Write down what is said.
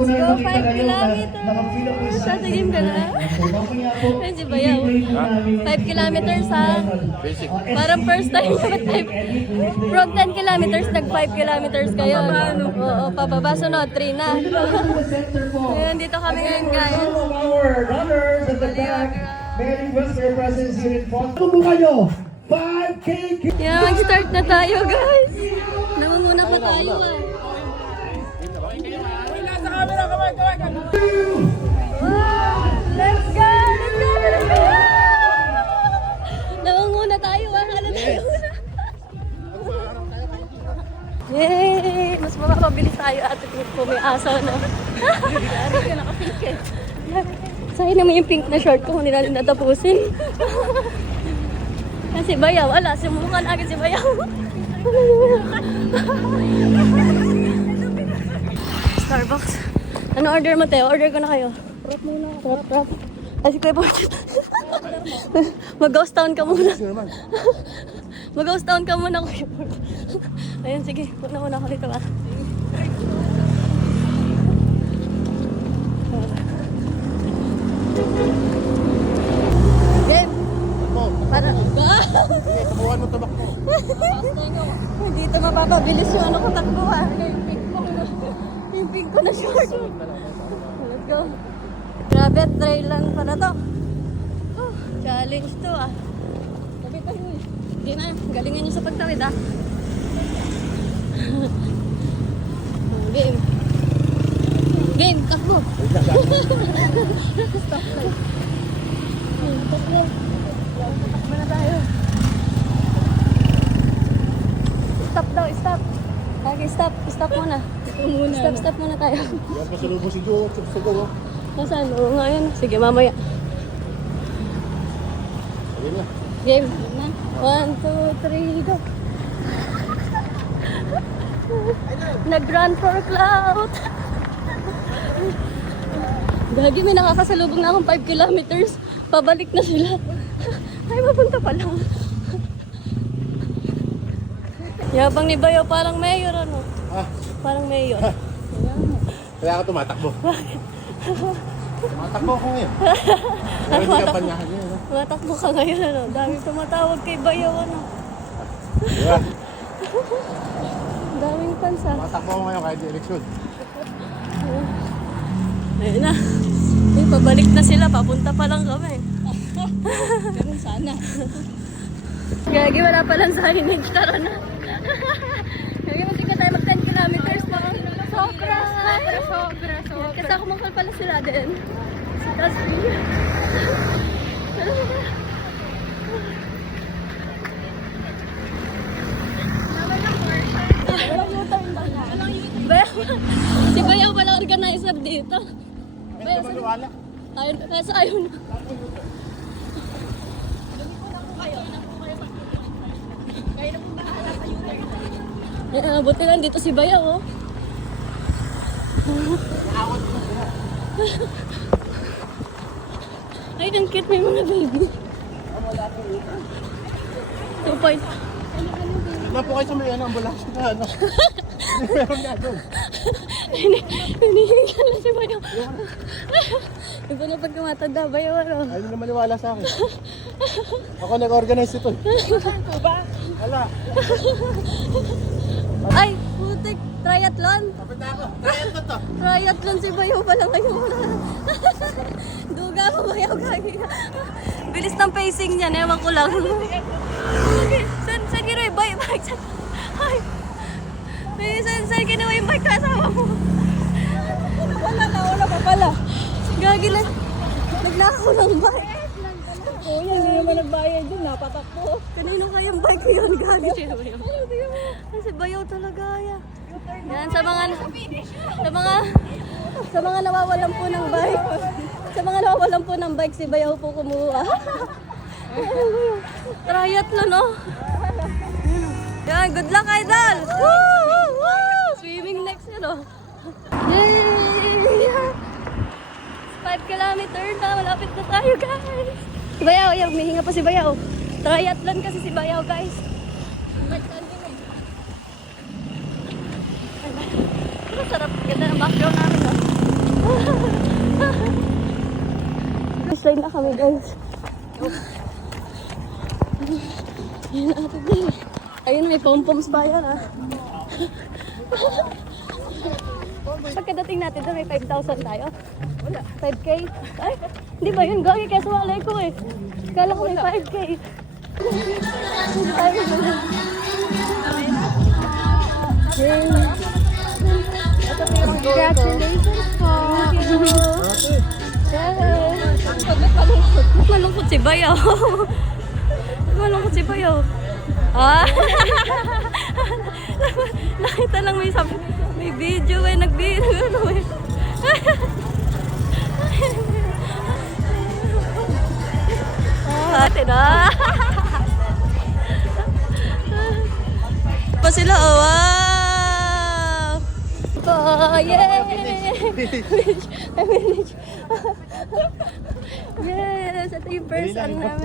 ko na Go, makita 5 kayo na kilometers. nakapila po sa Tatagim ka na. So, mamaya po, Ayun si Bayaw. i-play po namin 5 kilometers ha. Basic. Parang first time na from 10 kilometers, nag 5 kilometers kayo. Oo, pababa, sunod 3 na. Ngayon, dito kami ngayon guys. Some of our runners at the back may request their presence here in front. Ano po kayo? 5K! Yan, mag-start na tayo guys. Namumuna pa tayo ah. Wow! Let's go! Let's go! Let's go! Namumuna tayo ah. Ano tayo na? Yay! Mas mapapabilis tayo at kung may asaw na. Sa'yo naman yung pink na short ko kung hindi natin natapusin. Kasi Bayaw, wala. Sumukan agad si Bayaw. Starbucks. Ano order mo, Teo? Order ko na kayo. Prop muna. Prop. Ay, si Kuya Porchit. Mag-ghost town ka muna. Mag-ghost town ka muna, Kuya Porchit. Ayun, sige. Muna ako dito ah. Game. Para. Sige, tubuhan mo tabak mo. Dito mapapabilis yung ano ko takbo ah. Yung pink ko na short. Let's go. Grabe, trail lang pala to. Challenge to ah. Sabi pa yun. Hindi na, galingan nyo sa pagtawid ah. Game. Game, takbo. Stop lang. Takbo. Takbo na tayo. Stop daw, stop. Okay, stop. Stop muna. Stop muna tayo. Yan pa sa lubo si Joe. Sa Joe. Nasaan? Oo nga yan. Sige, mamaya. Sige na. Game. 1, 2, 3, go. Nag-run for cloud. Gagi, may nakakasalubong na akong 5 kilometers. Pabalik na sila. Ay, mapunta pa lang. Yabang ni Bayo, parang mayor ano? Ah, Parang mayor. kaya ka tumatakbo. Bakit? Tumatakbo ako ngayon. Pero hindi ka panyahan niya. No? Matakbo ka ngayon ano? Dami tumatawag kay Bayo ano? Diba? Daming pansa. Tumatakbo ako ngayon kahit di eleksyon. Ayun na. Ay, pabalik na sila. Papunta pa lang kami. Ganun sana. Gagi, wala pa lang signage. Tara na. Gagi, muntik na tayo mag 10 kilometers pa. Sobra. Kasi ako makal pala sila din. Si Tasri. Walang U-turn ba na? Si Bayaw pala organizer dito. Hindi naman luwala. Ayun, nasa ayun. Buti lang dito si Bayaw, oh. Ay, ang cute, may mga baby. 2 point. Diba po kayo sa may ambulansya na ano? Meron nga doon. Hinihingan lang si Bayaw. Iba na pag kumatanda, Bayaw, ano? Ay, hindi na maniwala sa akin. Ako nag-organize ito. Saan ko ba? Wala. Ay, putik, triathlon. Kapit na ako. Triathlon to. Triathlon si Bayaw pala ngayon. Duga mo Bayaw, gagi. Bilis ng pacing niya, ewan ko lang. Saan ginawa yung bike? Ay, saan ginawa yung bike kasama mo? Wala, nauna pa pala. Gagi lang. Nagnakaw ng bike. Kuya, hindi naman nagbayad yun, napatakbo. Kanino kayang bike yun? Gagi si Bayaw. Si Bayaw talaga, yan. Yan, sa mga nawawalan po ng bike. Sa mga nawawalan po ng bike, si Bayaw po kumuha. Triathlon, no? Yan, good luck, idol! Woo! Swimming next, yun, no? Yay! 5 kilometers na, malapit na tayo, guys! Si Bayaw, yan, humihinga pa si Bayaw. Triathlon kasi si Bayaw, guys. Sarap, ganda ng background namin, no? Finish line na kami, guys. Ayun, ate din. Ayun, may pom-poms pa yan, ah. Pagkadating natin doon, may 5,000 tayo. Wala. 5K? Ay, hindi ba yun? Gagi, kaya sumalay ko eh. Kala ko may 5K. Ay, congratulations po. Malungkot si Bayaw. Malungkot si Bayaw. Ah! Nakita lang may video eh, nag-video eh. Ate na. Pa sila, oh, wow! Oh, yay! Yes, ito yung first namin.